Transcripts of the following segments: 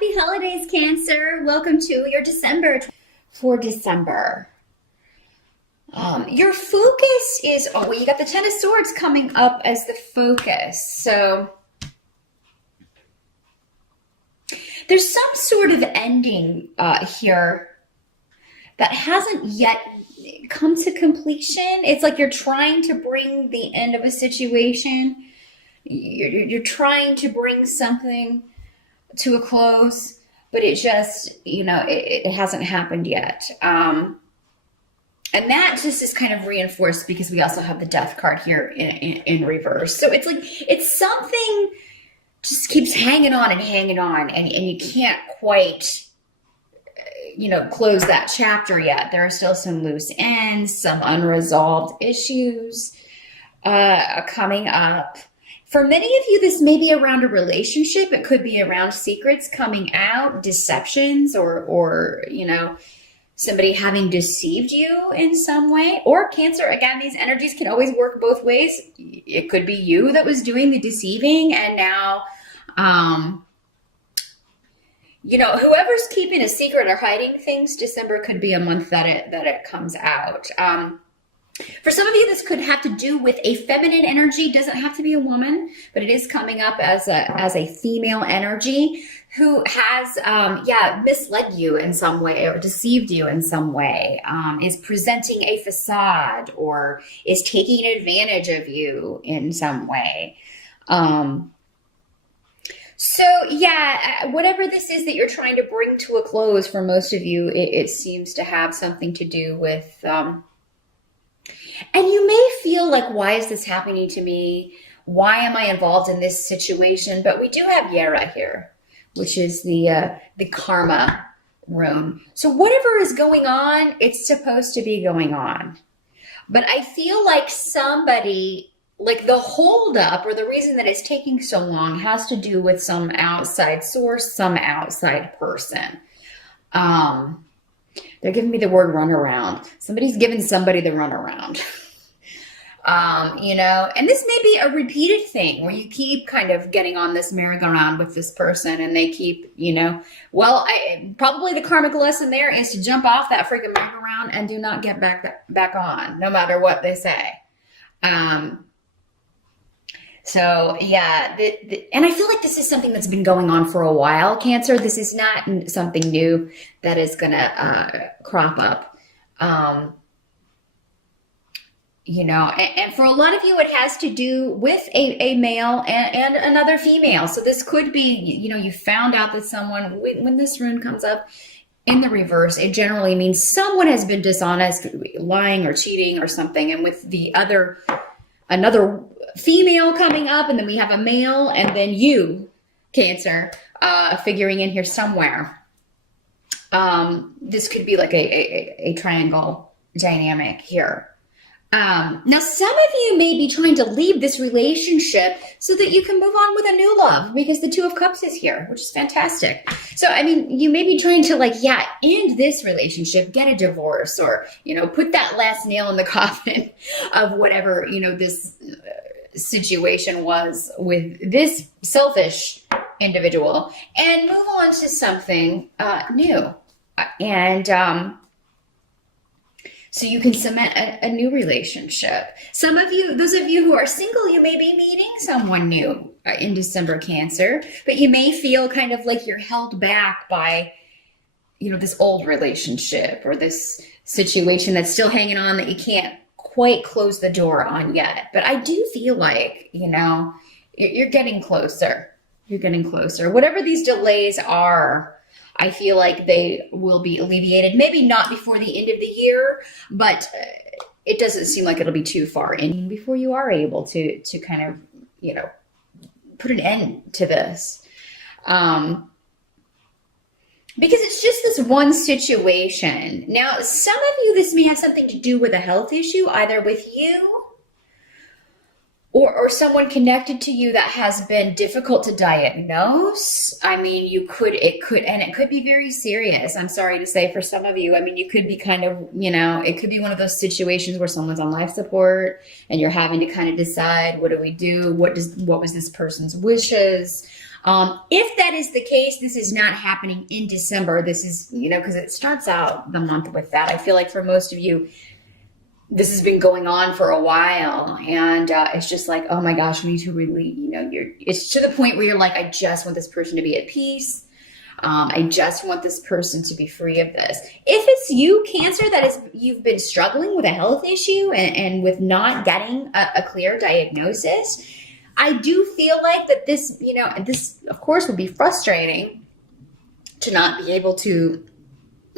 Happy holidays, Cancer. Welcome to your December. For December, your focus is, oh, well, you got the Ten of Swords coming up as the focus. So there's some sort of ending here that hasn't yet come to completion. It's like you're trying to bring the end of a situation. You're trying to bring something to a close, but it just, it hasn't happened yet. And that just is kind of reinforced because we also have the Death card here in reverse. So it's like, it's something just keeps hanging on, and you can't quite, close that chapter yet. There are still some loose ends, some unresolved issues coming up. For many of you, this may be around a relationship. It could be around secrets coming out, deceptions, or somebody having deceived you in some way. Or Cancer, again, these energies can always work both ways. It could be you that was doing the deceiving, and now, whoever's keeping a secret or hiding things, December could be a month that it comes out. For some of you, this could have to do with a feminine energy. Doesn't have to be a woman, but it is coming up as a female energy who has, misled you in some way or deceived you in some way, is presenting a facade or is taking advantage of you in some way. So whatever this is that you're trying to bring to a close, for most of you, it seems to have something to do with, and you may feel like, why is this happening to me? Why am I involved in this situation? But we do have Yara here, which is the karma rune. So whatever is going on, it's supposed to be going on. But I feel like somebody, like the holdup or the reason that it's taking so long has to do with some outside source, some outside person. They're giving me the word runaround. Somebody's giving somebody the runaround. And this may be a repeated thing where you keep kind of getting on this merry-go-round with this person and they keep, probably the karmic lesson there is to jump off that freaking merry-go-round and do not get back on, no matter what they say. And I feel like this is something that's been going on for a while, Cancer. This is not something new that is going to crop up. And for a lot of you, it has to do with a male and another female. So this could be, you found out that someone, when this rune comes up in the reverse, it generally means someone has been dishonest, lying or cheating or something. And with another female coming up, and then we have a male, and then you, Cancer, figuring in here somewhere. This could be like a triangle dynamic here. Now, some of you may be trying to leave this relationship so that you can move on with a new love, because the Two of Cups is here, which is fantastic. So, you may be trying to end this relationship, get a divorce, or, put that last nail in the coffin of whatever, this situation was with this selfish individual, and move on to something new. And so you can cement a new relationship. Some of you, those of you who are single, you may be meeting someone new in December, Cancer, but you may feel kind of like you're held back by, this old relationship or this situation that's still hanging on that you can't quite close the door on yet. But I do feel like, you're getting closer. You're getting closer. Whatever these delays are, I feel like they will be alleviated. Maybe not before the end of the year, but it doesn't seem like it'll be too far in before you are able to kind of, put an end to this. Because it's just this one situation. Now, some of you, this may have something to do with a health issue, either with you or someone connected to you that has been difficult to diagnose. It could be very serious. I'm sorry to say for some of you, you could be kind of, it could be one of those situations where someone's on life support and you're having to kind of decide, what do we do? What was this person's wishes? If that is the case, this is not happening in December. This is, because it starts out the month with that. I feel like for most of you, this has been going on for a while, and it's just like, oh my gosh, we need to really, it's to the point where you're like, I just want this person to be at peace. I just want this person to be free of this. If it's you, Cancer, you've been struggling with a health issue and with not getting a clear diagnosis, I do feel like that this, this of course would be frustrating to not be able to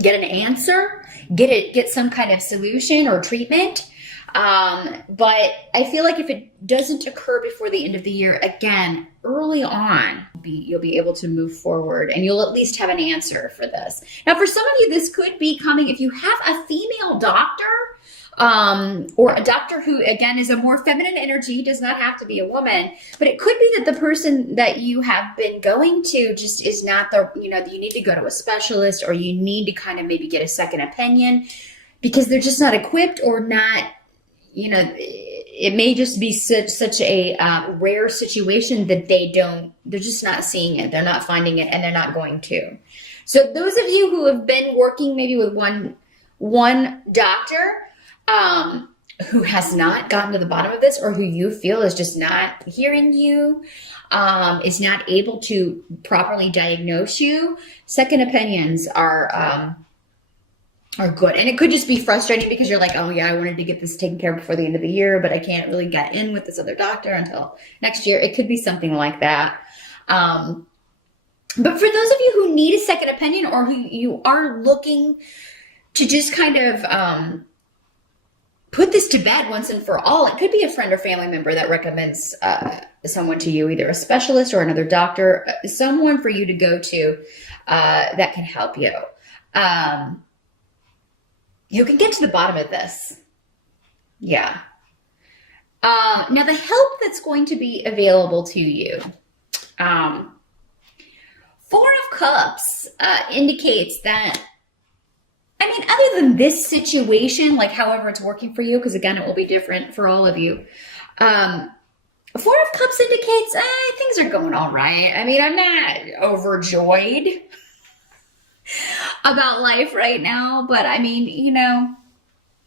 get an answer, get some kind of solution or treatment. But I feel like if it doesn't occur before the end of the year, again, early on, you'll be able to move forward and you'll at least have an answer for this. Now, for some of you, this could be coming if you have a female doctor, or a doctor who, again, is a more feminine energy, does not have to be a woman, but it could be that the person that you have been going to just is not you need to go to a specialist, or you need to kind of maybe get a second opinion because they're just not equipped, or not, it may just be such a rare situation that they're just not seeing it. They're not finding it, and they're not going to. So those of you who have been working maybe with one doctor, who has not gotten to the bottom of this, or who you feel is just not hearing you, is not able to properly diagnose you, second opinions are good. And it could just be frustrating because you're like, oh yeah, I wanted to get this taken care of before the end of the year, but I can't really get in with this other doctor until next year. It could be something like that. But for those of you who need a second opinion, or who you are looking to just kind of put this to bed once and for all, it could be a friend or family member that recommends someone to you, either a specialist or another doctor, someone for you to go to that can help you. You can get to the bottom of this. Yeah. Now, the help that's going to be available to you. Four of Cups indicates that, other than this situation, like however it's working for you, because again, it will be different for all of you. Four of Cups indicates things are going all right. I'm not overjoyed about life right now, but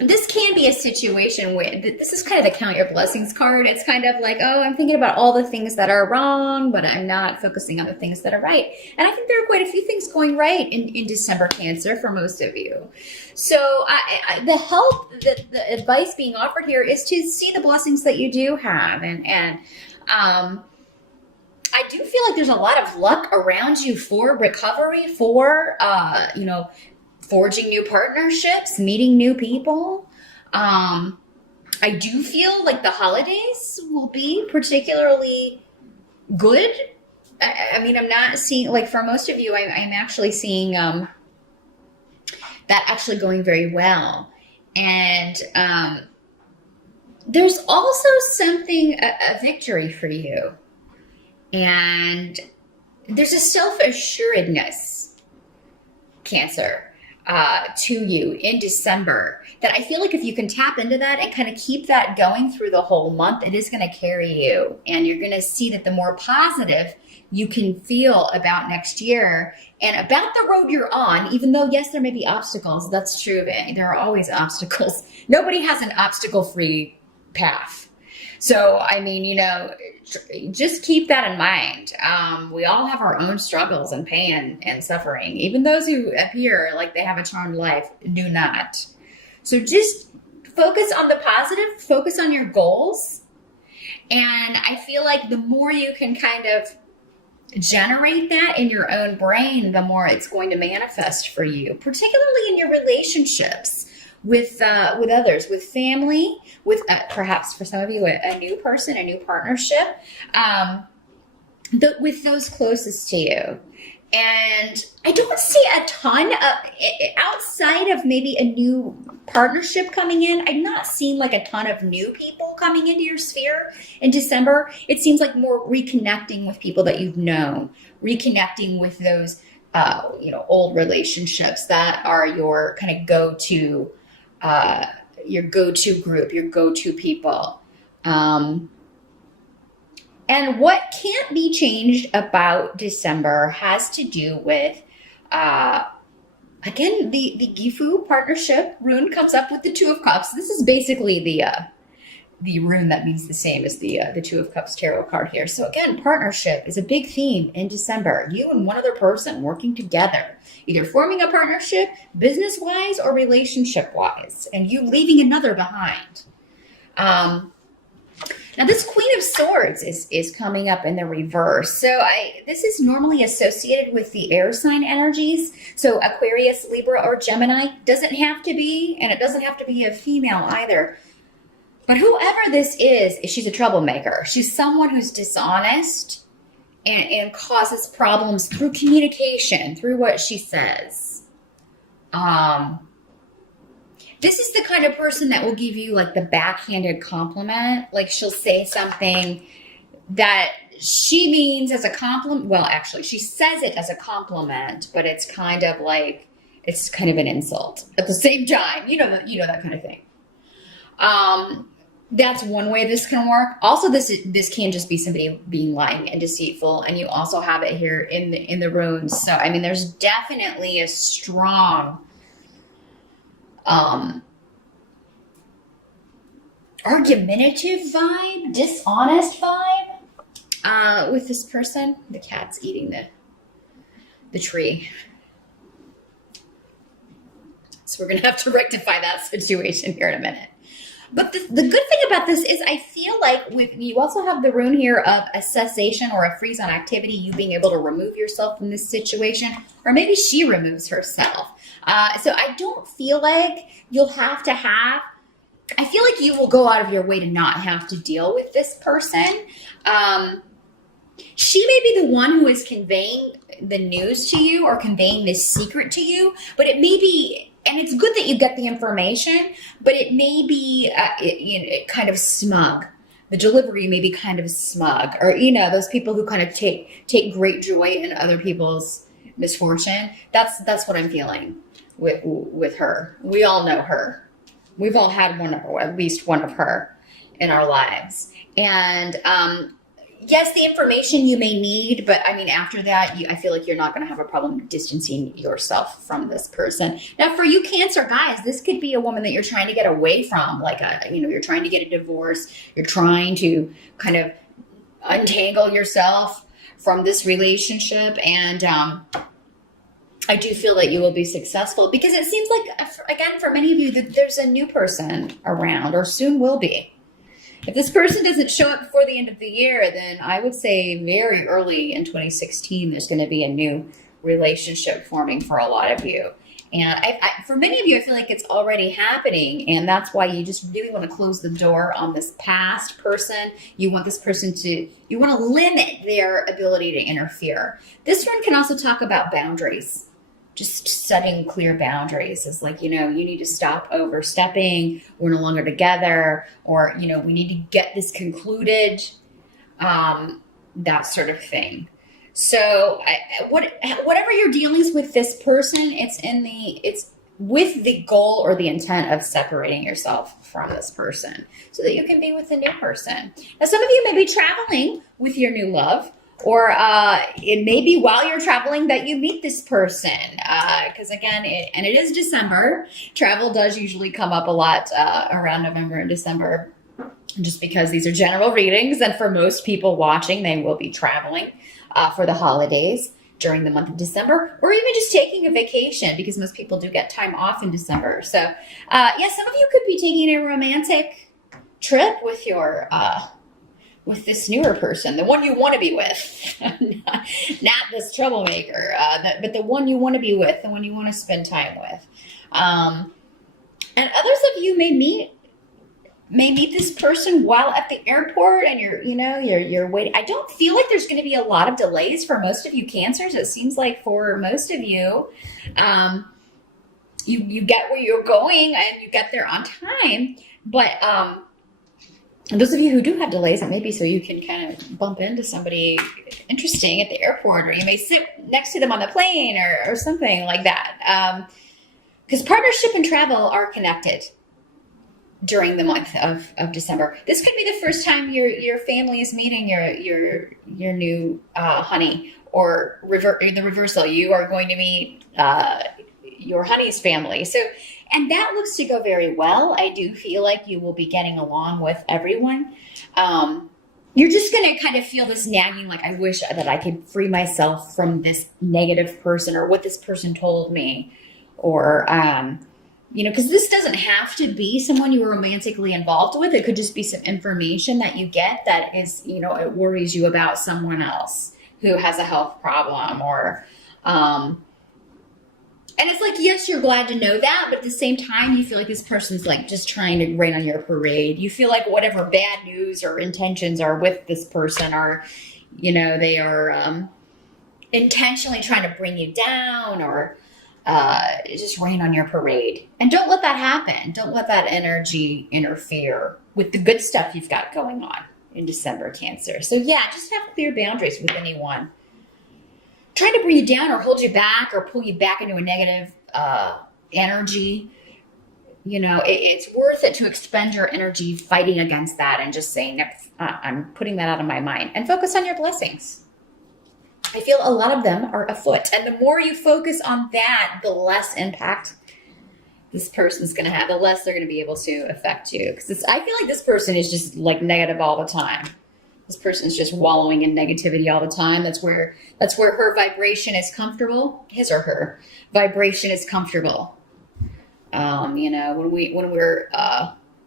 this can be a situation where this is kind of the Count Your Blessings card. It's kind of like, oh, I'm thinking about all the things that are wrong, but I'm not focusing on the things that are right. And I think there are quite a few things going right in December, Cancer, for most of you. So the help, the advice being offered here is to see the blessings that you do have. And I do feel like there's a lot of luck around you for recovery, for, forging new partnerships, meeting new people. I do feel like the holidays will be particularly good. I'm not seeing, like for most of you, I'm actually seeing that actually going very well. And there's also something, a victory for you. And there's a self-assuredness, Cancer, to you in December, that I feel like if you can tap into that and kind of keep that going through the whole month, it is going to carry you. And you're going to see that the more positive you can feel about next year and about the road you're on, even though, yes, there may be obstacles. That's true of it. There are always obstacles. Nobody has an obstacle-free path. So, just keep that in mind. We all have our own struggles and pain and suffering. Even those who appear like they have a charmed life do not. So just focus on the positive, focus on your goals. And I feel like the more you can kind of generate that in your own brain, the more it's going to manifest for you, particularly in your relationships with others, with family, with perhaps for some of you a new person, a new partnership, with those closest to you. And I don't see a ton of, outside of maybe a new partnership coming in, I'm not seeing like a ton of new people coming into your sphere in December. It seems like more reconnecting with people that you've known, reconnecting with those, old relationships that are your kind of go-to, your go-to group, your go-to people. And what can't be changed about December has to do with, uh, again, the Gifu partnership rune comes up with the Two of Cups. This is basically the rune that means the same as the Two of Cups tarot card here. So again, partnership is a big theme in December. You and one other person working together, either forming a partnership business-wise or relationship-wise, and you leaving another behind. Now this Queen of Swords is coming up in the reverse. So this is normally associated with the air sign energies. So Aquarius, Libra, or Gemini doesn't have to be, and it doesn't have to be a female either. But whoever this is, she's a troublemaker. She's someone who's dishonest and causes problems through communication, through what she says. This is the kind of person that will give you like the backhanded compliment. Like she'll say something that she means as a compliment. Well, actually, she says it as a compliment, but it's kind of like, it's kind of an insult at the same time. You know that kind of thing. That's one way this can work. Also, this can just be somebody being lying and deceitful, and you also have it here in the runes. So, I mean, there's definitely a strong argumentative vibe, dishonest vibe with this person. The cat's eating the tree. So we're going to have to rectify that situation here in a minute. But the good thing about this is I feel like you also have the rune here of a cessation or a freeze on activity, you being able to remove yourself from this situation, or maybe she removes herself. So I don't feel like you'll have to I feel like you will go out of your way to not have to deal with this person. She may be the one who is conveying the news to you or conveying this secret to you, but it may be, and it's good that you get the information, but it may be kind of smug. The delivery may be kind of smug, or those people who kind of take great joy in other people's misfortune. That's what I'm feeling with her. We all know her. We've all had one, or at least one of her in our lives. And yes, the information you may need, but I mean, after that, I feel like you're not going to have a problem distancing yourself from this person. Now, for you Cancer guys, this could be a woman that you're trying to get away from, like you're trying to get a divorce. You're trying to kind of untangle yourself from this relationship, and I do feel that you will be successful, because it seems like, again, for many of you, that there's a new person around, or soon will be. If this person doesn't show up before the end of the year, then I would say very early in 2016, there's going to be a new relationship forming for a lot of you. And for many of you, I feel like it's already happening. And that's why you just really want to close the door on this past person. You want this person you want to limit their ability to interfere. This one can also talk about boundaries. Just setting clear boundaries is like, you need to stop overstepping. We're no longer together, or, we need to get this concluded, that sort of thing. So whatever your dealings with this person, it's with the goal or the intent of separating yourself from this person so that you can be with the new person. Now, some of you may be traveling with your new love, or it may be while you're traveling that you meet this person. Because again, it is December. Travel does usually come up a lot around November and December, just because these are general readings. And for most people watching, they will be traveling for the holidays during the month of December, or even just taking a vacation, because most people do get time off in December. So some of you could be taking a romantic trip with your with this newer person, the one you want to be with, not this troublemaker, but the one you want to be with, the one you want to spend time with. And others of you may meet this person while at the airport, and you're waiting. I don't feel like there's going to be a lot of delays for most of you Cancers. It seems like for most of you, you get where you're going and you get there on time. But and those of you who do have delays, it may be so you can kind of bump into somebody interesting at the airport, or you may sit next to them on the plane, or something like that. Because partnership and travel are connected. during the month of December. This could be the first time your family is meeting your new honey, or the reversal. You are going to meet your honey's family. So, and that looks to go very well. I do feel like you will be getting along with everyone. You're just going to kind of feel this nagging, like, I wish that I could free myself from this negative person, or what this person told me, or, because this doesn't have to be someone you were romantically involved with. It could just be some information that you get that is, it worries you about someone else who has a health problem, or, and it's like, yes, you're glad to know that, but at the same time, you feel like this person's like just trying to rain on your parade. You feel like whatever bad news or intentions are with this person are, they are intentionally trying to bring you down, or just rain on your parade. And don't let that happen. Don't let that energy interfere with the good stuff you've got going on in December, Cancer. So yeah, just have clear boundaries with anyone trying to bring you down or hold you back or pull you back into a negative energy. It's worth it to expend your energy fighting against that and just saying, I'm putting that out of my mind, and focus on your blessings. I feel a lot of them are afoot. And the more you focus on that, the less impact this person's going to have, the less they're going to be able to affect you. Because I feel like this person is just like negative all the time. This person's just wallowing in negativity all the time. That's where her vibration is comfortable. His or her vibration is comfortable. When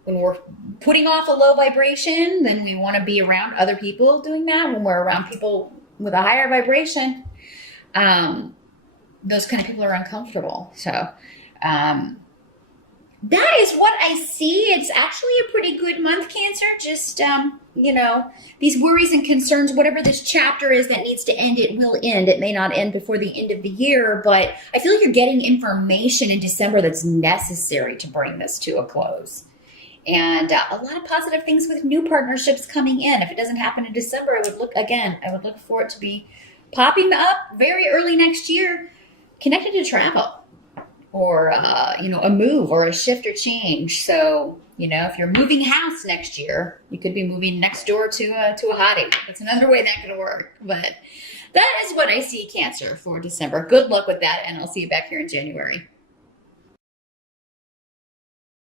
we're putting off a low vibration, then we want to be around other people doing that. When we're around people with a higher vibration, those kind of people are uncomfortable. So, that is what I see. It's actually a pretty good month, Cancer. Just, these worries and concerns, whatever this chapter is that needs to end, it will end. It may not end before the end of the year, but I feel like you're getting information in December that's necessary to bring this to a close. And a lot of positive things with new partnerships coming in. If it doesn't happen in December, I would look for it to be popping up very early next year, connected to travel, or, a move or a shift or change. So, if you're moving house next year, you could be moving next door to a hottie. That's another way that could work. But that is what I see, Cancer, for December. Good luck with that, and I'll see you back here in January.